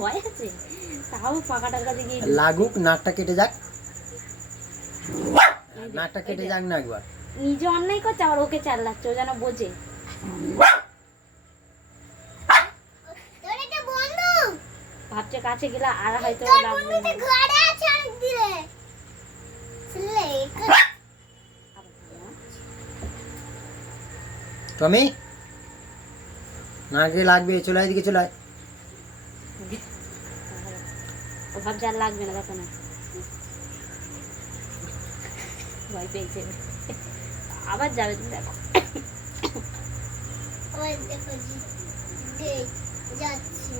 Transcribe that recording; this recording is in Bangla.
ভয় আছে, তাও পাকাটার কাছে গিয়ে লাগুক, নাকটা কেটে যাক, নাকটা কেটে যাক না একবার। নিজে অন্যায় করছে আবার ওকে চালাচ্ছে, ও যেন বোঝে। ভাবছে কাছে গেলে আর হয়তো লাগবে না। টমি নাকে লাগবে, চলে আয় এদিকে, চলে আয়। ও ভাবছে আর লাগবে না, দেখো না ভয় পেয়েছে, আবার যাবে, দেখো যাচ্ছি